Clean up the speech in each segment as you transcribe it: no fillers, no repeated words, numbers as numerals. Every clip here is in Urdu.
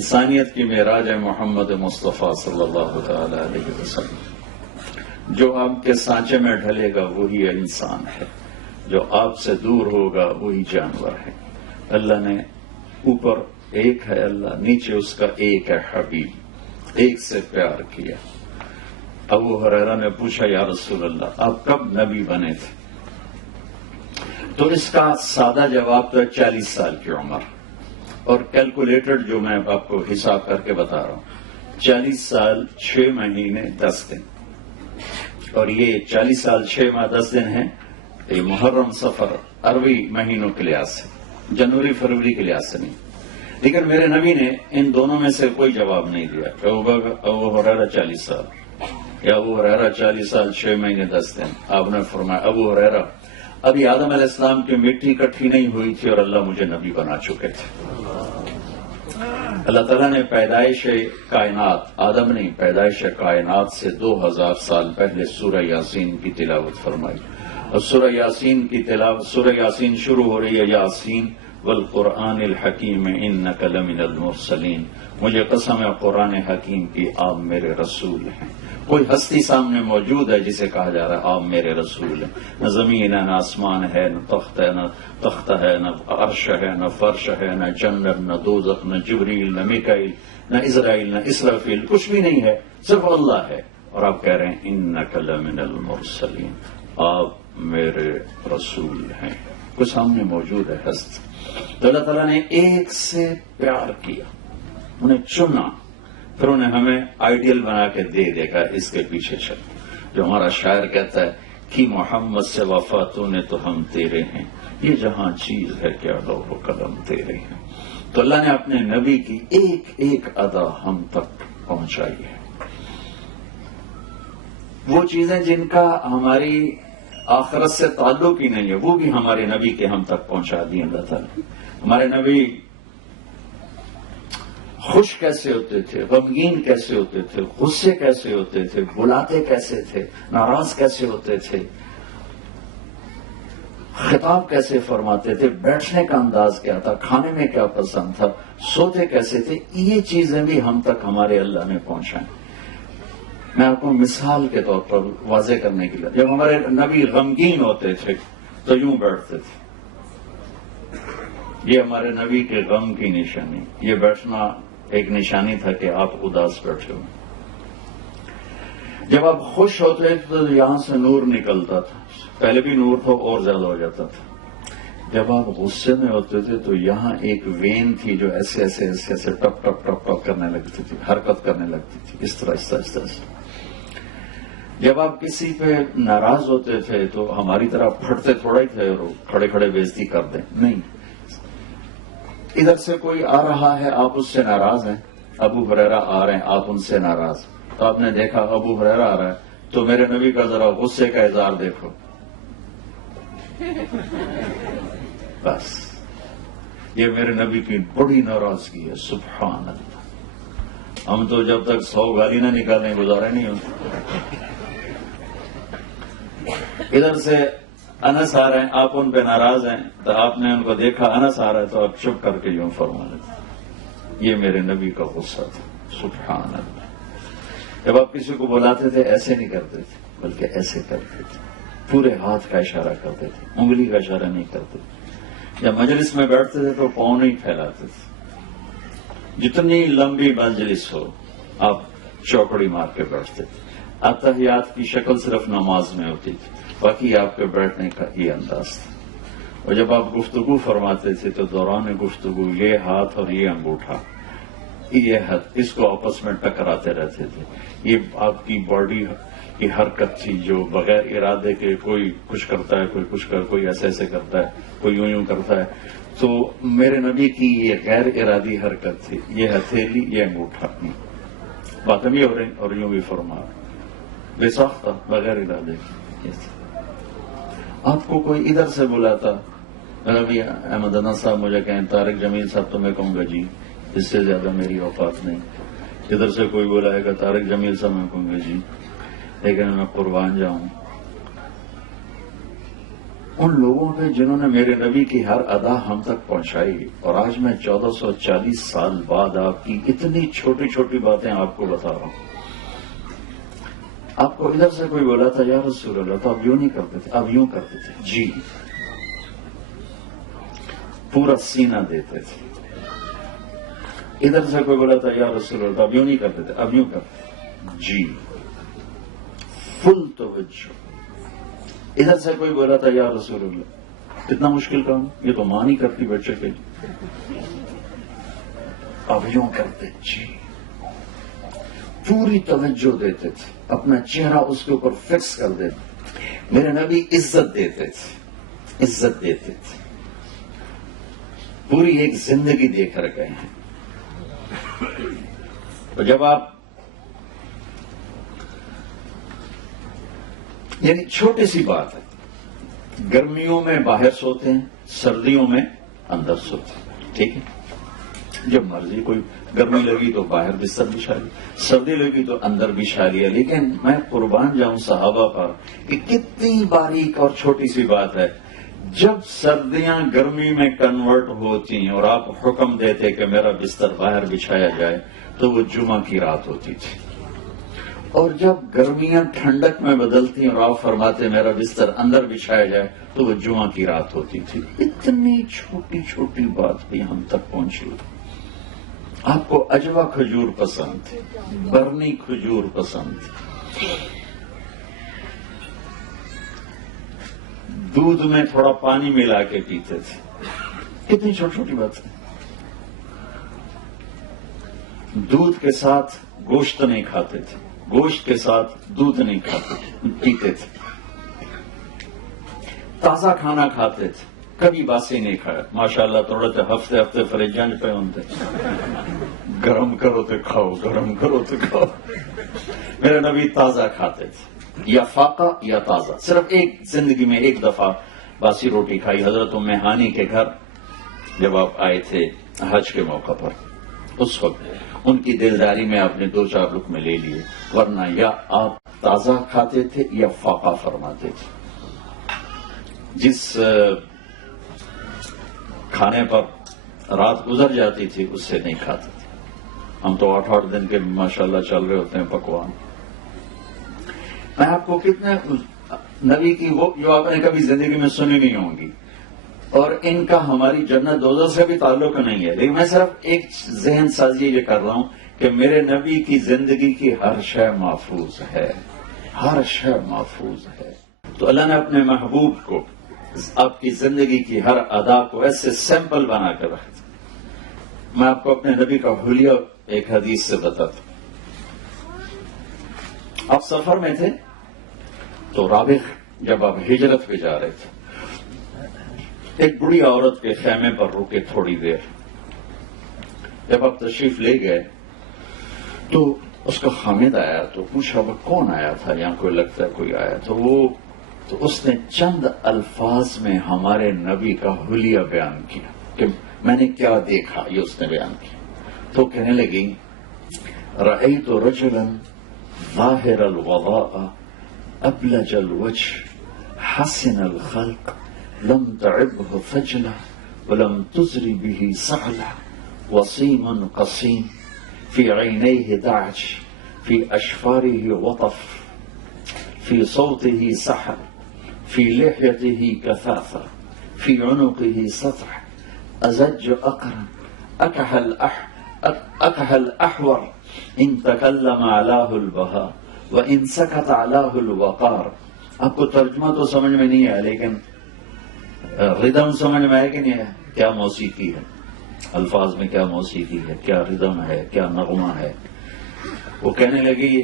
انسانیت کی معراج ہے محمد مصطفیٰ صلی اللہ تعالی علیہ وسلم. جو آپ کے سانچے میں ڈھلے گا وہی انسان ہے، جو آپ سے دور ہوگا وہی جانور ہے. اللہ نے اوپر ایک ہے اللہ، نیچے اس کا ایک ہے حبیب، ایک سے پیار کیا. ابو ہریرہ نے پوچھا یا رسول اللہ آپ کب نبی بنے تھے؟ تو اس کا سادہ جواب تو 40 سال کی عمر، اور کیلکولیٹڈ جو میں آپ کو حساب کر کے بتا رہا ہوں، 40 سال 6 مہینے 10 دن. اور یہ 40 سال 6 ماہ 10 دن ہیں، یہ محرم صفر عربی مہینوں کے لحاظ سے، جنوری فروری کے لحاظ سے نہیں. لیکن میرے نبی نے ان دونوں میں سے کوئی جواب نہیں دیا کہ ابو ہریرہ 40 سال یا ابو ہریرہ 40 سال 6 مہینے 10 دن. آپ نے فرمایا ابو ہریرہ ابھی آدم علیہ السلام کی مٹی اکٹھی نہیں ہوئی تھی اور اللہ مجھے نبی بنا چکے تھے. اللہ تعالیٰ نے پیدائش کائنات، آدم نے پیدائش کائنات سے 2000 سال پہلے سورہ یاسین کی تلاوت فرمائی. اور سورہ یاسین کی تلاوت، سورہ یاسین شروع ہو رہی ہے یاسین والقرآن الحکیم انک لمن المرسلین، مجھے قسم ہے قرآن حکیم کی آپ میرے رسول ہیں. کوئی ہستی سامنے موجود ہے جسے کہا جا رہا ہے آپ میرے رسول ہیں. نہ زمین ہے، نہ آسمان ہے، نہ تخت ہے، نہ تختہ ہے، نہ عرش ہے، نہ فرش ہے، نہ جنت، نہ دوزخ، نہ جبریل، نہ میکائیل، نہ اسرائیل، نہ اسرافیل، کچھ بھی نہیں ہے، صرف اللہ ہے. اور آپ کہہ رہے ہیں انک لمن المرسلین، آپ میرے رسول ہیں. کوئی سامنے موجود ہے ہست. تو اللہ تعالیٰ نے ایک سے پیار کیا، انہیں چنا، پھر انہیں ہمیں آئیڈیل بنا کے دے دے گا اس کے پیچھے چل. جو ہمارا شاعر کہتا ہے کہ محمد سے وفا تو نے تو ہم تیرے ہیں، یہ جہاں چیز ہے کیا لوح و قلم تیرے ہیں. تو اللہ نے اپنے نبی کی ایک ایک ادا ہم تک پہنچائی ہے. وہ چیزیں جن کا ہماری آخرت سے تعلق ہی نہیں ہے وہ بھی ہمارے نبی کے ہم تک پہنچا دی اللہ تعالیٰ. ہمارے نبی خوش کیسے ہوتے تھے، غمگین کیسے ہوتے تھے، غصے کیسے ہوتے تھے، بلاتے کیسے تھے، ناراض کیسے ہوتے تھے، خطاب کیسے فرماتے تھے، بیٹھنے کا انداز کیا تھا، کھانے میں کیا پسند تھا، سوتے کیسے تھے، یہ چیزیں بھی ہم تک ہمارے اللہ نے پہنچائیں. میں آپ کو مثال کے طور پر واضح کرنے کے لیے، جب ہمارے نبی غمگین ہوتے تھے تو یوں بیٹھتے تھے. یہ ہمارے نبی کے غم کی نشانی، یہ بیٹھنا ایک نشانی تھا کہ آپ اداس بیٹھے ہو. جب آپ خوش ہوتے تھے تو یہاں سے نور نکلتا تھا، پہلے بھی نور تھا اور زیادہ ہو جاتا تھا. جب آپ غصے میں ہوتے تھے تو یہاں ایک وین تھی جو ایسے ایسے ایسے ایسے ٹپ ٹپ ٹپ ٹپ کرنے لگتی تھی، حرکت کرنے لگتی تھی، اس طرح اس طرح اس طرح سے. جب آپ کسی پہ ناراض ہوتے تھے تو ہماری طرح پھٹتے تھوڑا ہی تھے اور کھڑے کھڑے بےزتی کر دیں، نہیں. ادھر سے کوئی آ رہا ہے آپ اس سے ناراض ہیں، ابو ہریرہ آ رہے ہیں آپ ان سے ناراض، تو آپ نے دیکھا ابو ہریرہ آ رہا ہے تو میرے نبی کا ذرا غصے کا اظہار دیکھو، بس یہ میرے نبی کی بڑی ناراضگی ہے. سبحان اللہ. ہم تو جب تک 100 گالی نہ نکالیں گزارے نہیں ہوتے. ادھر سے انس آ رہے ہیں آپ ان پہ ناراض ہیں تو آپ نے ان کو دیکھا انس آ رہا ہے تو آپ چپ کر کے یوں فرما لیتے، یہ میرے نبی کا غصہ تھا. سبحان اللہ. جب آپ کسی کو بلاتے تھے ایسے نہیں کرتے تھے بلکہ ایسے کرتے تھے، پورے ہاتھ کا اشارہ کرتے تھے، انگلی کا اشارہ نہیں کرتے تھے. جب مجلس میں بیٹھتے تھے تو پاؤں نہیں پھیلاتے تھے. جتنی لمبی مجلس ہو آپ چوکڑی مار کے بیٹھتے تھے. اتحیات کی شکل صرف نماز میں ہوتی تھی، باقی آپ کے بیٹھنے کا یہ انداز تھا. اور جب آپ گفتگو فرماتے تھے تو دوران گفتگو یہ ہاتھ اور یہ انگوٹھا، یہ ہاتھ اس کو آپس میں ٹکراتے رہتے تھے. یہ آپ کی باڈی کی حرکت تھی جو بغیر ارادے کے کوئی کچھ کرتا ہے، کوئی کچھ کوئی ایسے ایسے کرتا ہے، کوئی یوں یوں کرتا ہے. تو میرے نبی کی یہ غیر ارادی حرکت تھی، یہ ہتھیلی یہ انگوٹھا، باتیں بھی ہو رہی اور یوں بھی فرما بے ساختہ بغیر ارادے کی. آپ کو کوئی ادھر سے بلاتا، نبی احمد انس صاحب مجھے کہیں طارق جمیل صاحب تو میں کہوں گا جی اس سے زیادہ میری اوقات نہیں. ادھر سے کوئی بلائے گا طارق جمیل صاحب میں کہوں گا جی لیکن میں قربان جاؤں ان لوگوں پہ جنہوں نے میرے نبی کی ہر ادا ہم تک پہنچائی، اور آج میں 1440 سال بعد آپ کی اتنی چھوٹی چھوٹی باتیں آپ کو بتا رہا ہوں۔ آپ کو ادھر سے کوئی بولا تھا یا رسول اللہ، تو آپ یوں نہیں کرتے تھے، آپ یوں کرتے تھے، جی، پورا سینہ دیتے تھے۔ ادھر سے کوئی بولا تھا یا رسول اللہ، تو آپ یوں نہیں کرتے تھے، آپ یوں کرتے، جی، فل توجہ۔ ادھر سے کوئی بولا تھا یا رسول اللہ، کتنا مشکل کام، یہ تو ماں نہیں کرتی بچے کے لیے، اب یوں کرتے، جی، پوری توجہ دیتے تھے، اپنا چہرہ اس کے اوپر فکس کر دیتے۔ میرے نبی عزت دیتے تھے، عزت دیتے تھے، پوری ایک زندگی دے کر گئے ہیں۔ تو جب آپ یعنی چھوٹی سی بات ہے، گرمیوں میں باہر سوتے ہیں، سردیوں میں اندر سوتے ہیں، ٹھیک ہے، جب مرضی، کوئی گرمی لگی تو باہر بستر بچھا لیا، سردی لگی تو اندر بچھا لیا۔ لیکن میں قربان جاؤں صحابہ پر کہ کتنی باریک اور چھوٹی سی بات ہے، جب سردیاں گرمی میں کنورٹ ہوتی اور آپ حکم دیتے کہ میرا بستر باہر بچھایا جائے تو وہ جمعہ کی رات ہوتی تھی، اور جب گرمیاں ٹھنڈک میں بدلتی اور آپ فرماتے میرا بستر اندر بچھایا جائے تو وہ جمعہ کی رات ہوتی تھی۔ اتنی چھوٹی چھوٹی بات بھی ہم تک پہنچی۔ آپ کو اجوا کھجور پسند تھی، برنی کھجور پسند تھی، دودھ میں تھوڑا پانی ملا کے پیتے تھے، کتنی چھوٹی چھوٹی بات ہے۔ دودھ کے ساتھ گوشت نہیں کھاتے تھے، گوشت کے ساتھ دودھ نہیں کھاتے تھے، پیتے تھے، تازہ کھانا کھاتے تھے، کبھی باسی نہیں کھایا۔ ماشاءاللہ تھوڑے سے ہفتے ہفتے فریجنج پہ ہوتے، گرم کرو تو کھاؤ، گرم کرو تو کھاؤ۔ میرے نبی تازہ کھاتے تھے، یا فاقہ یا تازہ۔ صرف ایک زندگی میں ایک دفعہ باسی روٹی کھائی، حضرت ام ہانی کے گھر جب آپ آئے تھے حج کے موقع پر، اس وقت ان کی دلداری میں آپ نے 2-4 لقمے لے لیے، ورنہ یا آپ تازہ کھاتے تھے یا فاقہ فرماتے تھے۔ جس کھانے پر رات گزر جاتی تھی اس سے نہیں کھاتے تھے۔ ہم تو 8 دن کے ماشاءاللہ چل رہے ہوتے ہیں پکوان۔ میں آپ کو کتنے نبی کی وہ جو آپ نے کبھی زندگی میں سنی نہیں ہوں گی، اور ان کا ہماری جنت دوزخ سے بھی تعلق نہیں ہے، لیکن میں صرف ایک ذہن سازی یہ کر رہا ہوں کہ میرے نبی کی زندگی کی ہر شے محفوظ ہے، ہر شے محفوظ ہے۔ تو اللہ نے اپنے محبوب کو آپ کی زندگی کی ہر ادا کو ایسے سیمپل بنا کر رکھا۔ میں آپ کو اپنے نبی کا حلیہ ایک حدیث سے بتاتا ہوں۔ آپ سفر میں تھے تو رابغ جب آپ ہجرت پہ جا رہے تھے، ایک بڑی عورت کے خیمے پر رکے تھوڑی دیر۔ جب آپ تشریف لے گئے تو اس کا خامد آیا تو پوچھا وہ کون آیا تھا، یہاں کوئی لگتا ہے کوئی آیا تو اس نے چند الفاظ میں ہمارے نبی کا حلیہ بیان کیا کہ میں نے کیا دیکھا، یہ اس نے بیان کیا۔ تو کہنے لگی رأیت رجلا ظاہر الوضاء ابلج الوجه حسن الخلق لم تعبه فجلة ولم تزر به صعلة وصيم قصيم في عينيه دعج في أشفاره وطف في صوته سحر في لحيته كثافة في عنقه سطع أزج أقرن أكح الأحور إن تكلم علاه البهاء وإن سكت علاه الوقار۔ آپ کو ترجمہ تو سمجھ میں نہیں ہے، لیکن ردم سمجھ میں ہے کہ نہیں ہے؟ کیا موسیقی ہے، الفاظ میں کیا موسیقی ہے، کیا ردم ہے، کیا نغمہ ہے۔ وہ کہنے لگی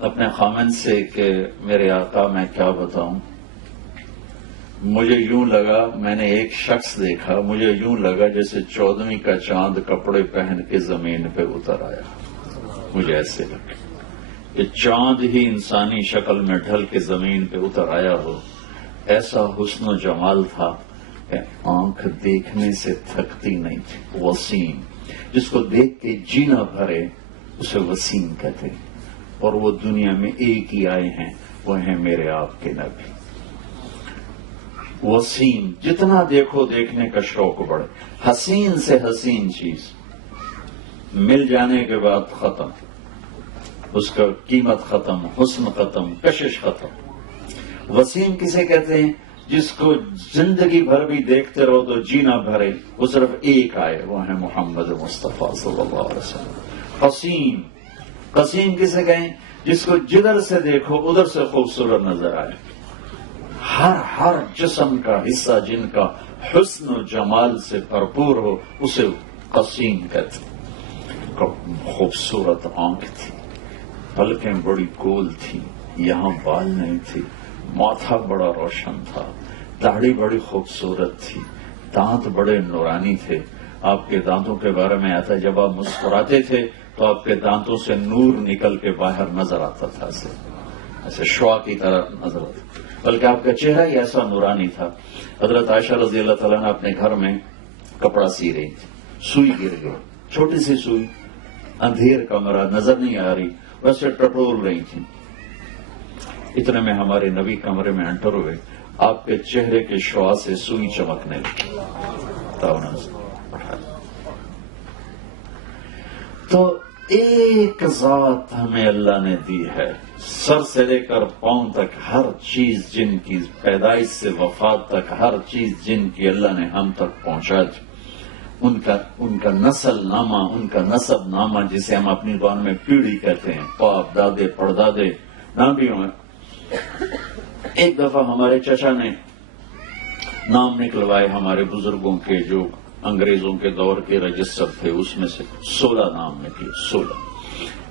اپنے خامن سے کہ میرے آقا میں کیا بتاؤں، مجھے یوں لگا، میں نے ایک شخص دیکھا، مجھے یوں لگا جیسے 14ویں کا چاند کپڑے پہن کے زمین پہ اتر آیا۔ مجھے ایسے لگا کہ چاند ہی انسانی شکل میں ڈھل کے زمین پہ اتر آیا ہو۔ ایسا حسن و جمال تھا کہ آنکھ دیکھنے سے تھکتی نہیں تھی۔ وسیم، جس کو دیکھ کے جینا بھرے اسے وسیم کہتے، اور وہ دنیا میں ایک ہی آئے ہیں، وہ ہیں میرے آپ کے نبی۔ وسیم، جتنا دیکھو دیکھنے کا شوق بڑھے، حسین سے حسین چیز مل جانے کے بعد ختم، اس کا قیمت ختم، حسن ختم، کشش ختم۔ وسیم کسے کہتے ہیں؟ جس کو زندگی بھر بھی دیکھتے رہو تو جینا بھرے، وہ صرف ایک آئے، وہ ہے محمد مصطفیٰ صلی اللہ علیہ وسلم۔ حسین، قسیم کسے کہیں؟ جس کو جدھر سے دیکھو ادھر سے خوبصورت نظر آئے، ہر جسم کا حصہ جن کا حسن و جمال سے بھرپور ہو، اسے قسیم کہتے۔ خوبصورت آنکھ تھی، پلکیں بڑی گول تھی، یہاں بال نہیں تھی، ماتھا بڑا روشن تھا، داڑھی بڑی خوبصورت تھی، دانت بڑے نورانی تھے۔ آپ کے دانتوں کے بارے میں آتا ہے جب آپ مسکراتے تھے تو آپ کے دانتوں سے نور نکل کے باہر نظر آتا تھا، ایسے شعاع کی طرح نظر آتا، بلکہ آپ کا چہرہ ہی ایسا نورانی تھا۔ حضرت عائشہ رضی اللہ تعالیٰ نے اپنے گھر میں کپڑا سی رہی تھی، سوئی گر گئی، چھوٹی سی سوئی، اندھیر کمرہ، نظر نہیں آ رہی، ویسے ٹٹول رہی تھی۔ اتنے میں ہمارے نبی کمرے میں انٹر ہوئے، آپ کے چہرے کے شعاع سے سوئی چمکنے لگی۔ تو ایک ذات ہمیں اللہ نے دی ہے، سر سے لے کر پاؤں تک ہر چیز جن کی پیدائش سے وفات تک ہر چیز جن کی اللہ نے ہم تک پہنچا دی، ان کا نسل نامہ، ان کا نسب نامہ جسے ہم اپنی زبان میں پیڑھی کہتے ہیں، باپ دادے پردادے نام بھی ہوں۔ ایک دفعہ ہمارے چچا نے نام نکلوائے ہمارے بزرگوں کے جو انگریزوں کے دور کے رجسٹر تھے، اس میں سے 16 نام نکلے، 16۔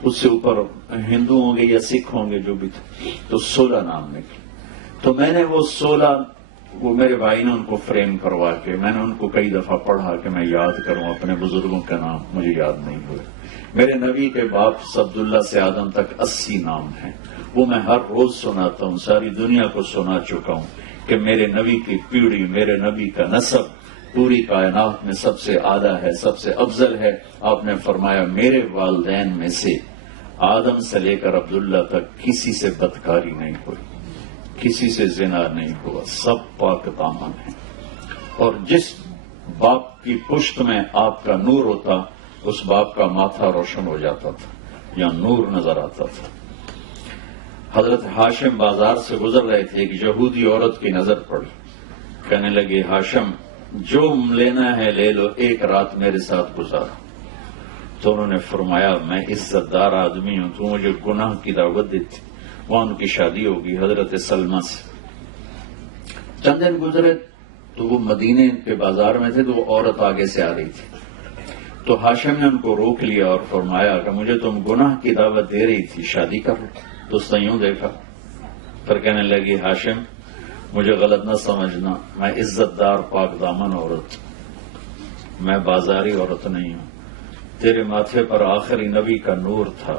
اس سے اوپر ہندو ہوں گے یا سکھ ہوں گے جو بھی تھے، تو 16 نام نکلے۔ تو میں نے وہ 16، وہ میرے بھائی نے ان کو فریم کروا کے میں نے ان کو کئی دفعہ پڑھا کہ میں یاد کروں اپنے بزرگوں کا نام، مجھے یاد نہیں ہوئے۔ میرے نبی کے باپ عبداللہ سے آدم تک 80 نام ہیں، وہ میں ہر روز سناتا ہوں، ساری دنیا کو سنا چکا ہوں کہ میرے نبی کی پیڑھی، میرے نبی کا نسب پوری کائنات میں سب سے اعلیٰ ہے، سب سے افضل ہے۔ آپ نے فرمایا میرے والدین میں سے آدم سے لے کر عبداللہ تک کسی سے بدکاری نہیں ہوئی، کسی سے زنا نہیں ہوا، سب پاک دامن ہیں۔ اور جس باپ کی پشت میں آپ کا نور ہوتا، اس باپ کا ماتھا روشن ہو جاتا تھا یا نور نظر آتا تھا۔ حضرت ہاشم بازار سے گزر رہے تھے، ایک یہودی عورت کی نظر پڑی، کہنے لگے ہاشم جو لینا ہے لے لو، ایک رات میرے ساتھ گزارو۔ تو انہوں نے فرمایا میں عزت دار آدمی ہوں، تو مجھے گناہ کی دعوت دیتی۔ وہاں ان کی شادی ہوگی حضرت سلمہ سے۔ چند دن گزرے تو وہ مدینے کے بازار میں تھے، تو وہ عورت آگے سے آ رہی تھی، تو ہاشم نے ان کو روک لیا اور فرمایا کہ مجھے تم گناہ کی دعوت دے رہی تھی، شادی کر لو۔ تو اس نے یوں دیکھا، پھر کہنے لگی ہاشم مجھے غلط نہ سمجھنا، میں عزت دار پاک دامن عورت، میں بازاری عورت نہیں ہوں۔ تیرے ماتھے پر آخری نبی کا نور تھا،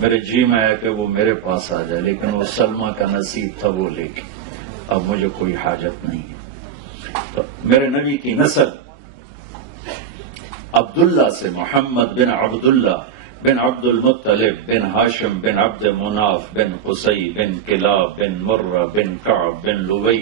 میرے جی میں آیا کہ وہ میرے پاس آ جائے، لیکن وہ سلمہ کا نصیب تھا وہ لے کے، اب مجھے کوئی حاجت نہیں ہے۔ تو میرے نبی کی نسل عبداللہ سے، محمد بن عبداللہ بن عبد المطلب بن ہاشم بن عبد مناف بن قصی بن کلاب بن مرہ بن کعب بن لوی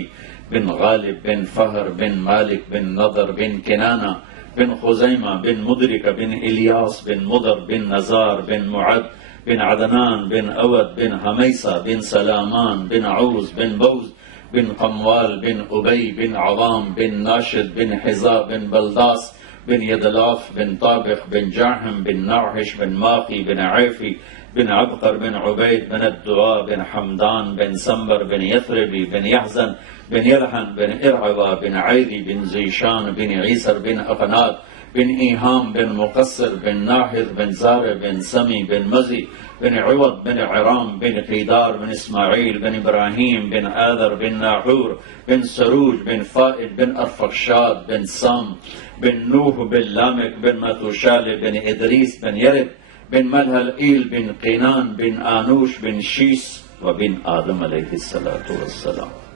بن غالب بن فہر بن مالک بن نضر بن کنانہ بن خزیمہ بن مدرک بن الیاس بن مضر بن نزار بن معد بن عدنان بن اود بن حمیسہ بن سلامان بن عوز بن بوز بن قموال بن ابی بن عوام بن ناشد بن حزا بن بلداس بن يدلاف بن طابق بن جاحم بن ناحش بن ماقي بن عيفي بن عبقر بن عبيد بن الدعاء بن حمدان بن سنبر بن يثربي بن يحزن بن يرحن بن إرعوى بن عيدي بن زيشان بن عيسر بن أقناد بن إيهام بن مقصر بن ناحذ بن زار بن سمي بن مزي بن عوض بن عرام بن قيدار بن إسماعيل بن إبراهيم بن آذر بن ناحور بن سروج بن فائد بن أرفخشاد بن سام بن نوح بن لامك بن متوشال بن إدريس بن يرد بن ملهل إيل بن قينان بن آنوش بن شيس وبن آدم عليه الصلاة والسلام۔